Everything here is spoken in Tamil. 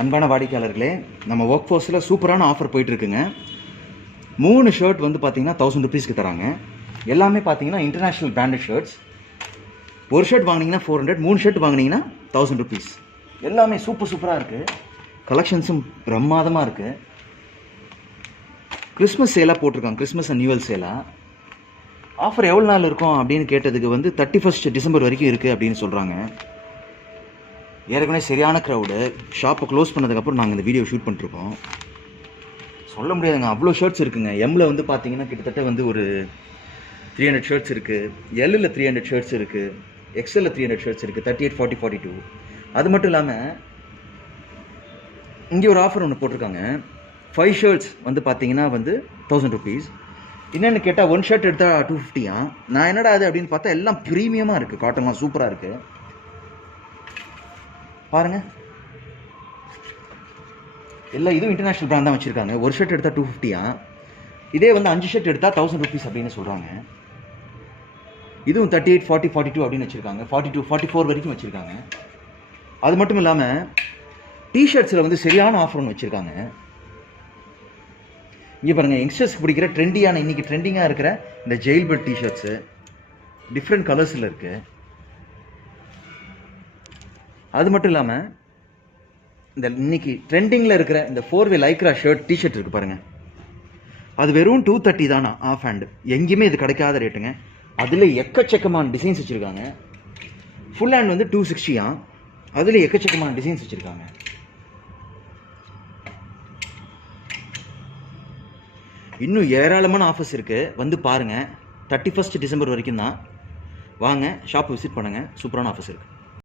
அன்பான வாடிக்கையாளர்களே, நம்ம ஒர்க் ஃபோர்ஸில் சூப்பரான ஆஃபர் போயிட்டுருக்குங்க. 3 ஷர்ட் வந்து பார்த்தீங்கன்னா 1000 ருபீஸ்க்கு தராங்க. எல்லாமே பார்த்தீங்கன்னா இன்டர்நேஷ்னல் பிராண்டட் ஷர்ட்ஸ். ஒரு ஷர்ட் வாங்கினீங்கன்னா 400, 3 ஷர்ட் வாங்கினீங்கன்னா 1000 ருபீஸ். எல்லாமே சூப்பராக இருக்குது. கலெக்ஷன்ஸும் பிரமாதமாக இருக்குது. கிறிஸ்மஸ் சேலாக போட்டிருக்காங்க, கிறிஸ்மஸ் அண்ட் நியூ இயர் சேலாக. ஆஃபர் எவ்வளோ நாள் இருக்கும் அப்படின்னு கேட்டதுக்கு வந்து 31 டிசம்பர் வரைக்கும் இருக்குது அப்படின்னு சொல்கிறாங்க. ஏற்கனவே சரியான க்ரௌடு. ஷாப்பை க்ளோஸ் பண்ணதுக்கப்புறம் நாங்கள் இந்த வீடியோ ஷூட் பண்ணிருக்கோம். சொல்ல முடியாதுங்க, அவ்வளோ ஷர்ட்ஸ் இருக்குங்க. எம்மில் வந்து பார்த்தீங்கன்னா கிட்டத்தட்ட வந்து ஒரு 300 ஷர்ட்ஸ் இருக்குது. எல்லில் 300 ஷர்ட்ஸ் இருக்குது. எக்ஸ்எல்லில் 300 ஷர்ட்ஸ் இருக்குது. 38, 40, 42. அது மட்டும் இல்லாமல் இங்கே ஒரு ஆஃபர் ஒன்று போட்டிருக்காங்க. 5 ஷர்ட்ஸ் வந்து பார்த்தீங்கன்னா வந்து 1000 ருபீஸ். என்னென்னு கேட்டால் 1 ஷர்ட் எடுத்தால் 250. நான் என்னடா அது அப்படின்னு பார்த்தா எல்லாம் ப்ரீமியமாக இருக்குது. காட்டன்லாம் சூப்பராக இருக்குது பாருங்கள். எல்லாம் இதுவும் இன்டர்நேஷ்னல் பிராண்ட் தான் வச்சுருக்காங்க. ஒரு ஷர்ட் எடுத்தால் 250. இதே வந்து 5 ஷர்ட் எடுத்தால் 1000 ருபீஸ் அப்படின்னு சொல்கிறாங்க. இதுவும் 38, 40, 42 அப்படின்னு வச்சுருக்காங்க. 42, 44 வரைக்கும் வச்சுருக்காங்க. அது மட்டும் இல்லாமல் டிஷர்ட்ஸில் வந்து சரியான ஆஃபர் ஒன்று வச்சுருக்காங்க. இங்கே பாருங்கள், யங்ஸ்டர்ஸ்க்கு பிடிக்கிற ட்ரெண்டியான இன்றைக்கி ட்ரெண்டிங்காக இருக்கிற இந்த ஜெயில் பெட் டிஷர்ட்ஸு டிஃப்ரெண்ட் கலர்ஸில் இருக்குது. அது மட்டும் இல்லாமல் இந்த இன்னைக்கு ட்ரெண்டிங்கில் இருக்கிற இந்த 4-வே லைக்ரா ஷர்ட் டிஷர்ட் இருக்குது பாருங்கள். அது வெறும் 230 தானா ஆஃப் ஹேண்டு. எங்கேயுமே இது கிடைக்காத ரேட்டுங்க. அதில் எக்கச்சக்கமான டிசைன்ஸ் வச்சுருக்காங்க. ஃபுல் ஹேண்ட் வந்து 260. அதில் எக்கச்சக்கமான டிசைன்ஸ் வச்சுருக்காங்க. இன்னும் ஏராளமான ஆஃபர்ஸ் இருக்குது. வந்து பாருங்கள். 31 டிசம்பர் வரைக்கும் தான். வாங்க, ஷாப் விசிட் பண்ணுங்கள். சூப்பரான ஆஃபர்ஸ் இருக்குது.